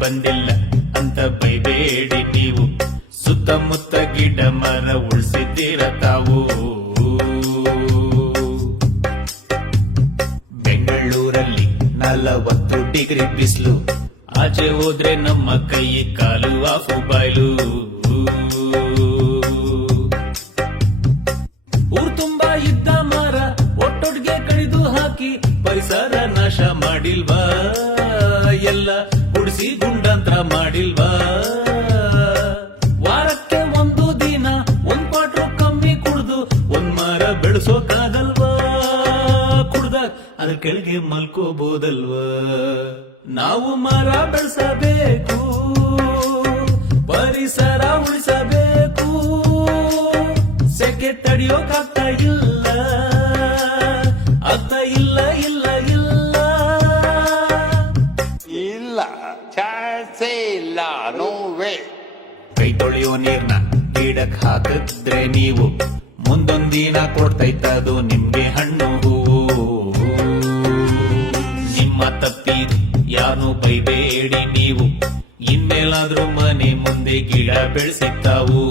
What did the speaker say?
ಬಂದಿಲ್ಲ ಅಂತ ಬೈಬೇಡಿ ನೀವು. ಸುತ್ತಮುತ್ತ ಗಿಡ ಮರ ಉಳಿಸಿದ್ದೀರ ತಾವು. ಬೆಂಗಳೂರಲ್ಲಿ ನಲವತ್ತು ಡಿಗ್ರಿ ಬಿಸಿಲು. ಆಚೆ ಹೋದ್ರೆ ನಮ್ಮ ಕೈ ಕಾಲು ಆಫು ಬಾಯ್ಲು. ಊರ್ ತುಂಬಾ ಇದ್ದ ಮರ, ಒಟ್ಟೊಟ್ಟಿಗೆ ಕಡಿದು ಹಾಕಿ, ಪರಿಸರ ನಾಶ ಮಾಡಿಲ್ವಾ? ಎಲ್ಲ ಗುಡಿಸಿ ಗುಂಡಂತ್ರ ಮಾಡಿಲ್ವಾ? ವಾರಕ್ಕೆ ಒಂದು ದಿನ ಒಂದ್ ಪಾಟ್ರು ಕಮ್ಮಿ ಕುಡ್ದು ಒಂದ್ ಮರ ಬೆಳೆಸೋಕಾಗಲ್ವಾ? ಕುಡ್ದ ಅದ್ರ ಕೆಳಗೆ ಮಲ್ಕೋಬೋದಲ್ವಾ? ನಾವು ಮರ ಬೆಳೆಸಬೇಕು, ಪರಿಸರ ಉಳಿಸಬೇಕು, ಸೆಕೆ ತಡಿಯೋಕಾಗ್ತಾ ಇಲ್ಲ. ಚಾನ್ಸೇ ಇಲ್ಲ ನೋ ಕೈ ತೊಳೆಯೋ ನೀರ್ನ ಗಿಡಕ್ ಹಾಕಿದ್ರೆ ನೀವು ಮುಂದೊಂದಿನ ಕೊಡ್ತೈತದು ನಿಮ್ಗೆ ಹಣ್ಣು ಹೂವು ನಿಮ್ಮ ತಪ್ಪಿದು ಯಾರು ಬೈಬೇಡಿ ನೀವು, ಇನ್ನೆಲ್ಲಾದ್ರೂ ಮನೆ ಮುಂದೆ ಗಿಡ ಬೆಳೆಸಿತ್ತಾವು.